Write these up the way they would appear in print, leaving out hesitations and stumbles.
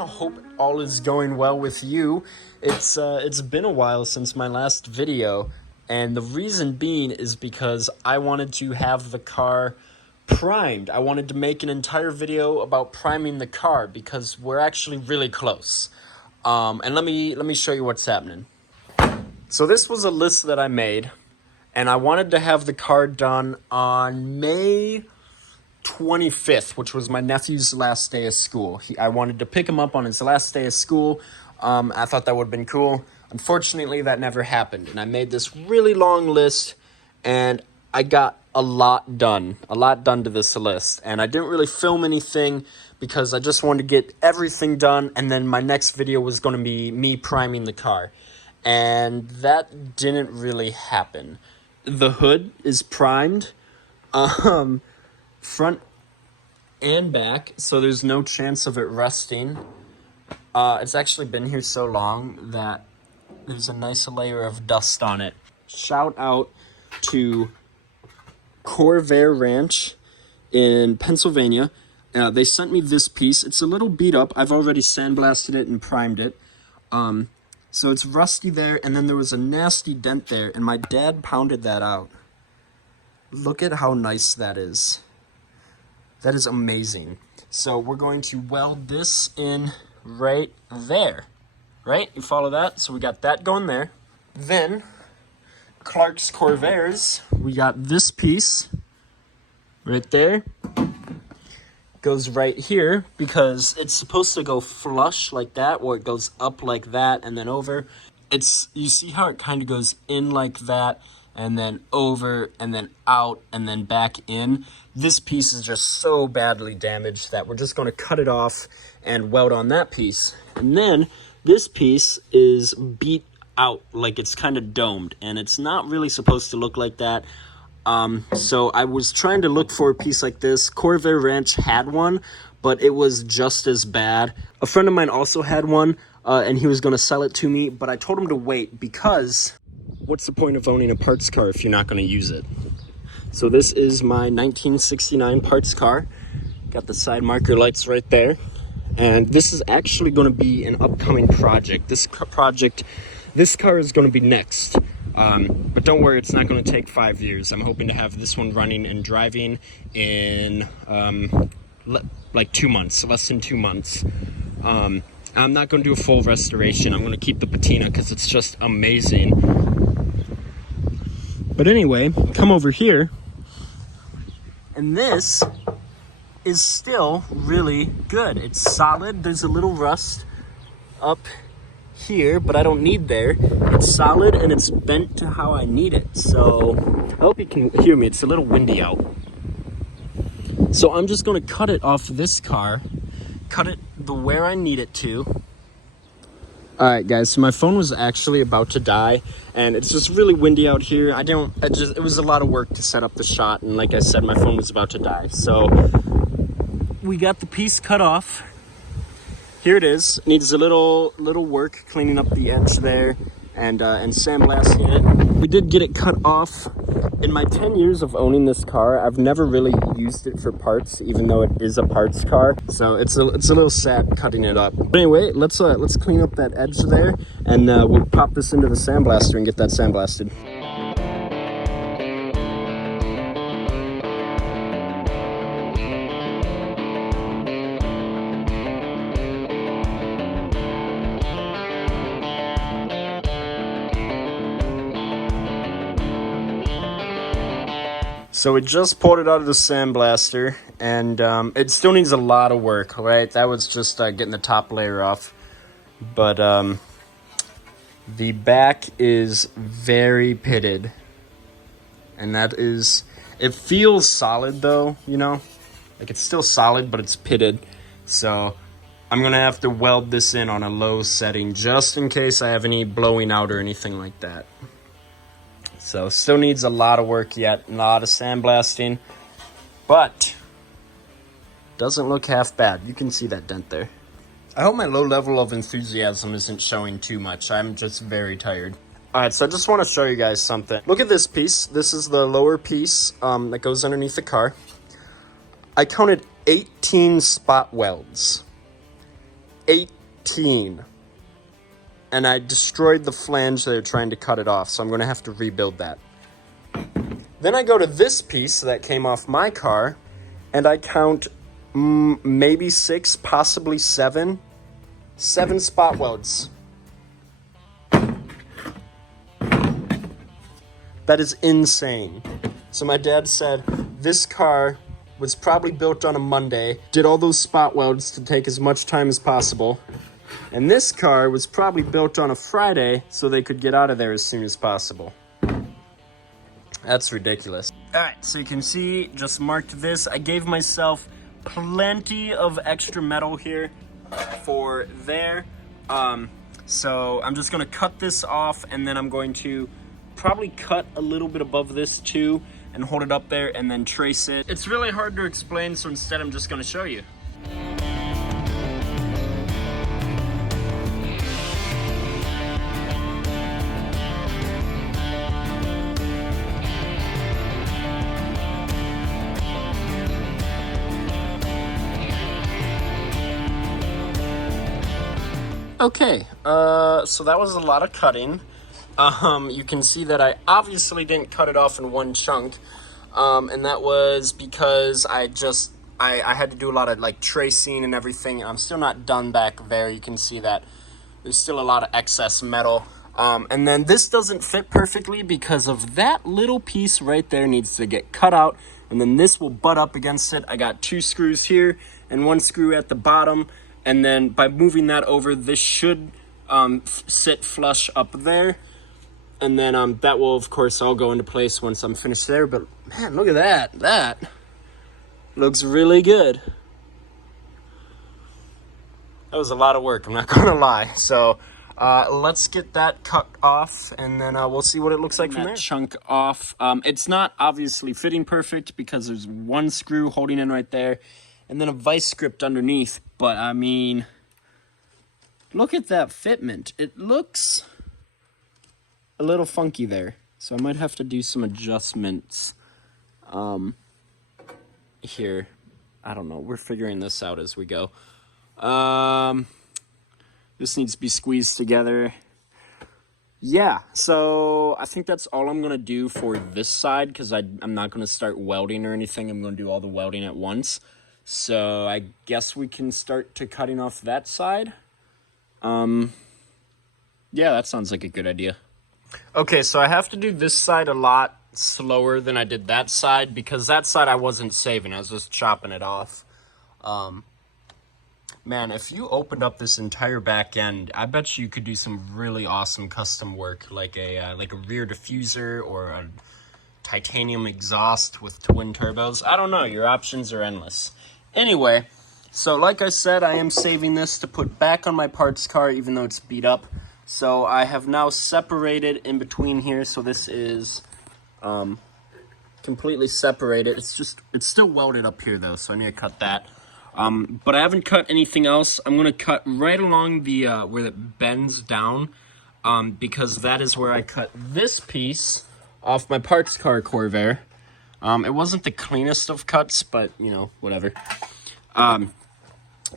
I hope all is going well with you. It's been a while since my last video, and the reason being is because I wanted to have the car primed. I wanted to make an entire video about priming the car because we're actually really close. And let me show you what's happening. So this was a list that I made, and I wanted to have the car done on May 25th, which was my nephew's last day of school. I wanted to pick him up on his last day of school. I thought that would have been cool. Unfortunately, that never happened, and I made this really long list, and I got a lot done to this list, and I didn't really film anything because I just wanted to get everything done, and then my next video was going to be me priming the car, and that didn't really happen. The hood is primed, front and back, so there's no chance of it rusting. It's actually been here so long that there's a nice layer of dust on it. Shout out to Corvair Ranch in Pennsylvania. They sent me this piece. It's a little beat up. I've already sandblasted it and primed it. So it's rusty there, and then there was a nasty dent there, and my dad pounded that out. Look at how nice that is. That is amazing. So we're going to weld this in right there. Right? You follow that? So we got that going there. Then, Clark's Corvairs, we got this piece right there. Goes right here because it's supposed to go flush like that, or it goes up like that and then over. You see how it kind of goes in like that and then over and then out and then back in. This piece is just so badly damaged that we're just going to cut it off and weld on that piece. And then this piece is beat out, like it's kind of domed, and it's not really supposed to look like that. So I was trying to look for a piece like this. Corvair Ranch had one, but it was just as bad. A friend of mine also had one, and he was going to sell it to me, but I told him to wait because what's the point of owning a parts car if you're not going to use it? So this is my 1969 parts car. Got the side marker lights right there. And this is actually going to be an upcoming project. This car is going to be next. But don't worry, it's not going to take 5 years. I'm hoping to have this one running and driving in like 2 months, less than 2 months. I'm not going to do a full restoration. I'm going to keep the patina because it's just amazing. But anyway, come over here. And this is still really good. It's solid. There's a little rust up here, but I don't need there. It's solid and it's bent to how I need it. So I hope you can hear me. It's a little windy out. So I'm just going to cut it off this car, cut it the where I need it to. Alright guys, so my phone was actually about to die, and it's just really windy out here. It was a lot of work to set up the shot, and like I said, my phone was about to die. So we got the piece cut off. Here it is. Needs a little work cleaning up the edge there and sandblasting it. We did get it cut off. In my 10 years of owning this car, I've never really used it for parts, even though it is a parts car. So it's a little sad cutting it up. But anyway, let's clean up that edge there, and we'll pop this into the sandblaster and get that sandblasted. So we just pulled it out of the sandblaster, and it still needs a lot of work, right? That was just getting the top layer off. But the back is very pitted. And it feels solid though, you know? Like it's still solid, but it's pitted. So I'm going to have to weld this in on a low setting just in case I have any blowing out or anything like that. So still needs a lot of work yet, a lot of sandblasting, but doesn't look half bad. You can see that dent there. I hope my low level of enthusiasm isn't showing too much. I'm just very tired. Alright, so I just want to show you guys something. Look at this piece. This is the lower piece that goes underneath the car. I counted 18 spot welds. 18. And I destroyed the flange there trying to cut it off, so I'm going to have to rebuild that. Then I go to this piece that came off my car, and I count maybe 6, possibly 7 spot welds. That is insane. So my dad said this car was probably built on a Monday, did all those spot welds to take as much time as possible, and this car was probably built on a Friday so they could get out of there as soon as possible. That's ridiculous. All right, so you can see, just marked this. I gave myself plenty of extra metal here for there. So I'm just gonna cut this off, and then I'm going to probably cut a little bit above this too and hold it up there and then trace it. It's really hard to explain, so instead I'm just gonna show you. Okay, so that was a lot of cutting. You can see that I obviously didn't cut it off in one chunk, and that was because I had to do a lot of like tracing and everything. I'm still not done back there. You can see that there's still a lot of excess metal. And then this doesn't fit perfectly because of that little piece right there needs to get cut out, and then this will butt up against it. I got 2 screws here and 1 screw at the bottom, and then by moving that over, this should sit flush up there. And then that will, of course, all go into place once I'm finished there. But, man, look at that. That looks really good. That was a lot of work, I'm not going to lie. So let's get that cut off, and then we'll see what it looks like from there. Chunk off. It's not obviously fitting perfect because there's 1 screw holding in right there, and then a vice grip underneath. But, I mean, look at that fitment. It looks a little funky there, so I might have to do some adjustments here. I don't know, we're figuring this out as we go. This needs to be squeezed together. Yeah, so I think that's all I'm gonna do for this side, because I'm not gonna start welding or anything. I'm gonna do all the welding at once. So I guess we can start to cutting off that side. Yeah, that sounds like a good idea. Okay, so I have to do this side a lot slower than I did that side, because that side I wasn't saving. I was just chopping it off. Man, if you opened up this entire back end, I bet you could do some really awesome custom work, like a rear diffuser or a titanium exhaust with twin turbos. I don't know, your options are endless. Anyway, so like I said, I am saving this to put back on my parts car, even though it's beat up. So I have now separated in between here, so this is completely separated. It's still welded up here though, so I need to cut that. But I haven't cut anything else. I'm gonna cut right along the where it bends down, because that is where I cut this piece off my parts car Corvair. It wasn't the cleanest of cuts, but you know, whatever.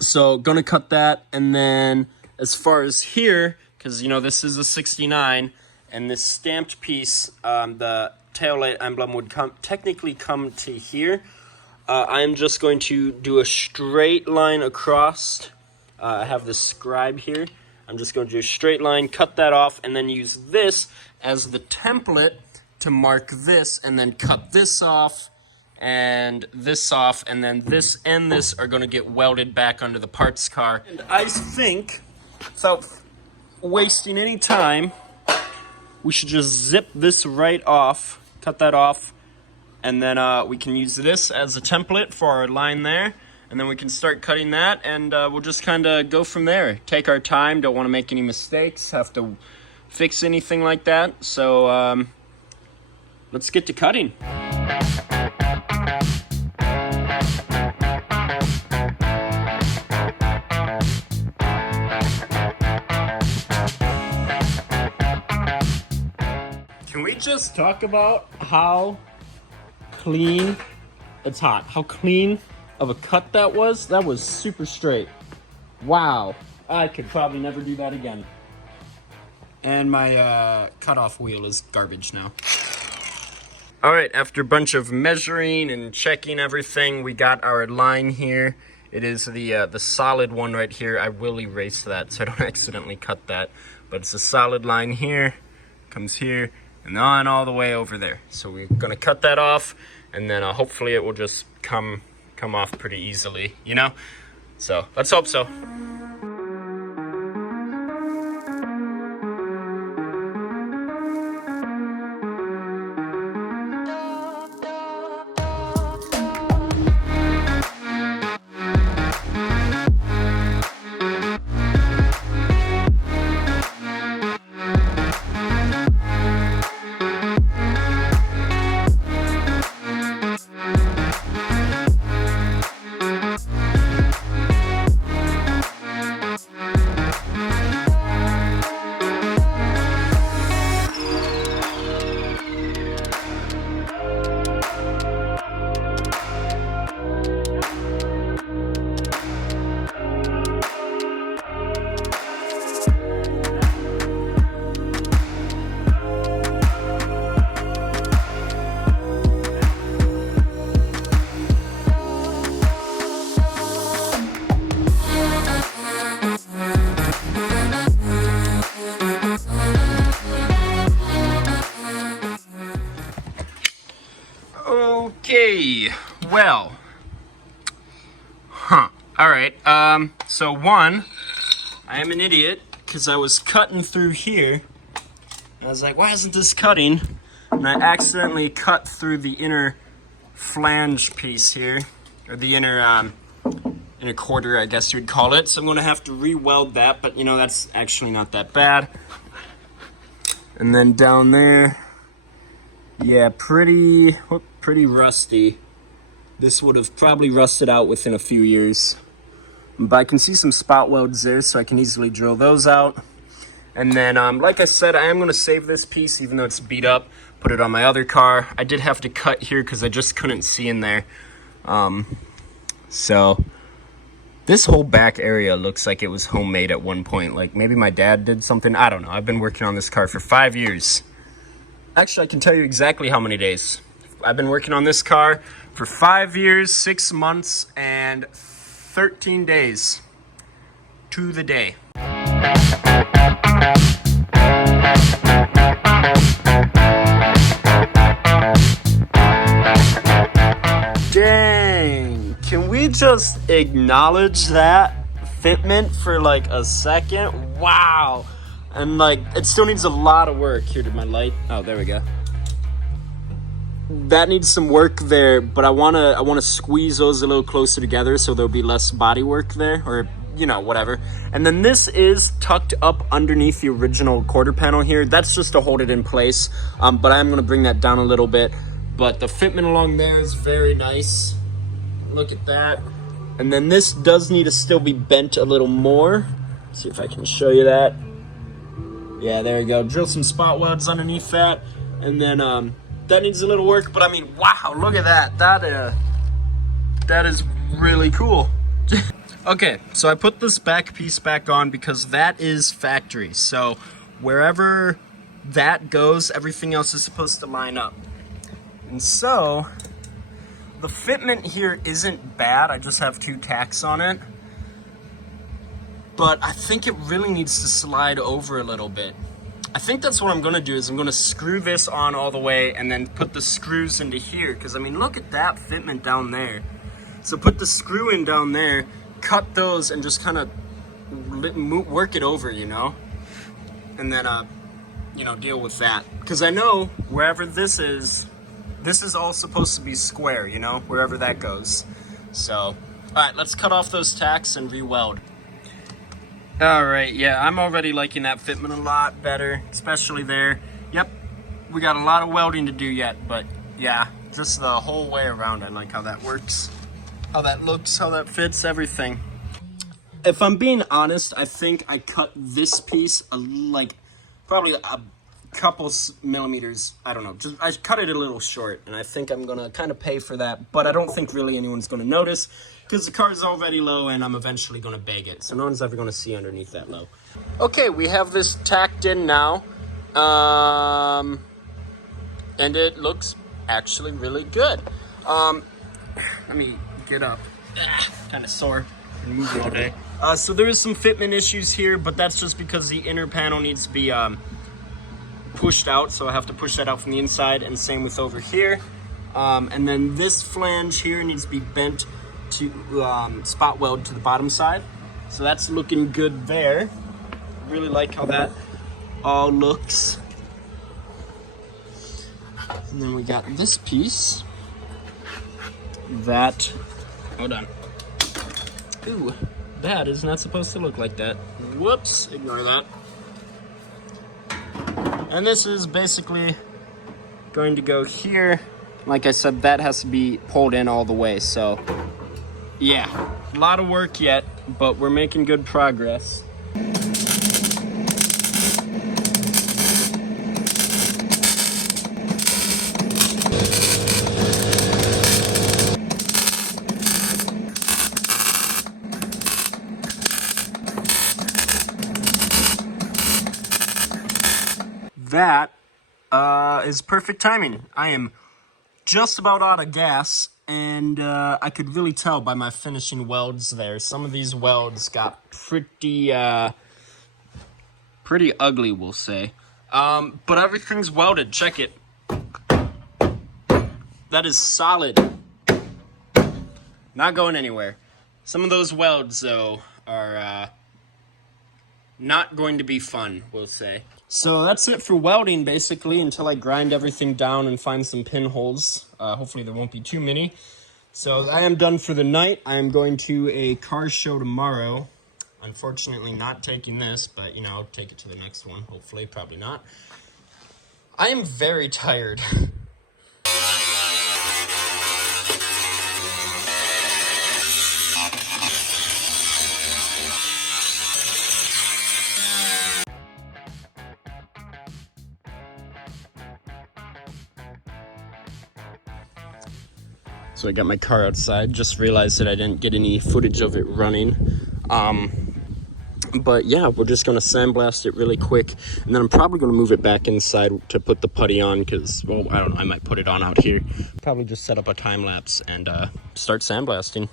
So gonna cut that, and then as far as here, because you know this is a 69, and this stamped piece, the taillight emblem would technically come to here. I am just going to do a straight line across. I have this scribe here. I'm just going to do a straight line, cut that off, and then use this as the template to mark this, and then cut this off, and then this and this are going to get welded back onto the parts car. And I think, without wasting any time, we should just zip this right off, cut that off, and then we can use this as a template for our line there, and then we can start cutting that, and we'll just kind of go from there. Take our time, don't want to make any mistakes, have to fix anything like that. So let's get to cutting. Can we just talk about how clean, it's hot, how clean of a cut that was? That was super straight. Wow. I could probably never do that again. And my cutoff wheel is garbage now. All right, after a bunch of measuring and checking everything, we got our line here. It is the solid one right here. I will erase that so I don't accidentally cut that. But it's a solid line here, comes here, and on all the way over there. So we're gonna cut that off, and then hopefully it will just come off pretty easily, you know? So let's hope so. Okay, well, all right, so one, I am an idiot, because I was cutting through here, and I was like, why isn't this cutting? And I accidentally cut through the inner flange piece here, or the inner quarter, I guess you would call it, so I'm going to have to re-weld that, but, you know, that's actually not that bad. And then down there, yeah, pretty rusty. This would have probably rusted out within a few years. But I can see some spot welds there, so I can easily drill those out. And then, like I said, I am going to save this piece, even though it's beat up, put it on my other car. I did have to cut here because I just couldn't see in there. So, this whole back area looks like it was homemade at one point. Like, maybe my dad did something. I don't know. I've been working on this car for 5 years. Actually, I can tell you exactly how many days. I've been working on this car for 5 years, 6 months, and 13 days to the day. Dang, can we just acknowledge that fitment for like a second? Wow. And like, it still needs a lot of work. Here, did my light? Oh, there we go. That needs some work there, but I wanna squeeze those a little closer together so there'll be less body work there, or you know, whatever. And then this is tucked up underneath the original quarter panel here. That's just to hold it in place, but I'm gonna bring that down a little bit. But the fitment along there is very nice. Look at that. And then this does need to still be bent a little more. Let's see if I can show you that. Yeah, there you go. Drill some spot welds underneath that, and then that needs a little work. But I mean, wow, look at that. That is really cool. Okay, so I put this back piece back on because that is factory. So wherever that goes, everything else is supposed to line up. And so the fitment here isn't bad. I just have 2 tacks on it. But I think it really needs to slide over a little bit. I think that's what I'm gonna do, is I'm gonna screw this on all the way and then put the screws into here. Cause I mean, look at that fitment down there. So put the screw in down there, cut those, and just kind of work it over, you know? And then, you know, deal with that. Cause I know wherever this is all supposed to be square, you know, wherever that goes. So, all right, let's cut off those tacks and re-weld. All right, yeah, I'm already liking that fitment a lot better, especially there. Yep, we got a lot of welding to do yet, but yeah, just the whole way around, I like how that works, how that looks, how that fits, everything. If I'm being honest, I think I cut this piece like probably a couple millimeters. I don't know. Just I cut it a little short, and I think I'm gonna kind of pay for that. But I don't think really anyone's gonna notice because the car's already low, and I'm eventually gonna bag it, so no one's ever gonna see underneath that low. Okay, we have this tacked in now, and it looks actually really good. Let me get up. Kind of sore. Been moving all day. So there is some fitment issues here, but that's just because the inner panel needs to be pushed out, so I have to push that out from the inside, and same with over here. And then this flange here needs to be bent to spot weld to the bottom side. So that's looking good there. Really like how that all looks. And then we got this piece that, hold on. Ooh, that is not supposed to look like that. Whoops, ignore that. And this is basically going to go here. Like I said, that has to be pulled in all the way. So yeah, a lot of work yet, but we're making good progress. That is perfect timing. I am just about out of gas, and I could really tell by my finishing welds there. Some of these welds got pretty ugly, we'll say. But everything's welded. Check it. That is solid. Not going anywhere. Some of those welds, though, are not going to be fun, we'll say. So that's it for welding, basically, until I grind everything down and find some pinholes. Hopefully there won't be too many. So I am done for the night. I am going to a car show tomorrow. Unfortunately, not taking this, but, you know, I'll take it to the next one. Hopefully, probably not. I am very tired. So I got my car outside, just realized that I didn't get any footage of it running. But yeah, we're just gonna sandblast it really quick, and then I'm probably gonna move it back inside to put the putty on, because, well, I don't know, I might put it on out here. Probably just set up a time lapse and start sandblasting.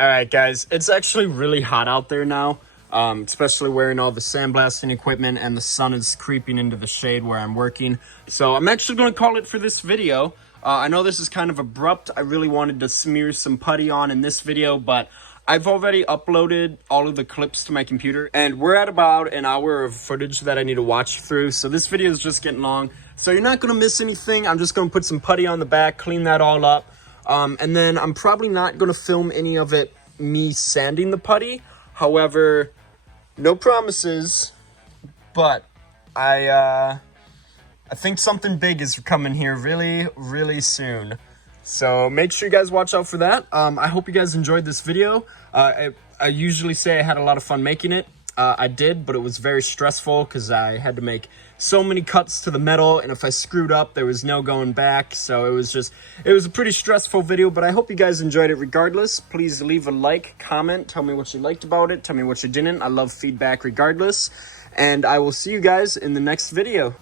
All right, guys, it's actually really hot out there now, especially wearing all the sandblasting equipment, and the sun is creeping into the shade where I'm working. So I'm actually going to call it for this video. I know this is kind of abrupt. I really wanted to smear some putty on in this video, but I've already uploaded all of the clips to my computer, and we're at about an hour of footage that I need to watch through. So this video is just getting long. So you're not going to miss anything. I'm just going to put some putty on the back, clean that all up. And then I'm probably not going to film any of it me sanding the putty. However, no promises, but I think something big is coming here really soon. So make sure you guys watch out for that. I hope you guys enjoyed this video. I usually say I had a lot of fun making it. I did, but it was very stressful because I had to make so many cuts to the metal, and if I screwed up, there was no going back. So it was a pretty stressful video, but I hope you guys enjoyed it regardless. Please leave a like, comment, tell me what you liked about it, tell me what you didn't. I love feedback regardless, and I will see you guys in the next video.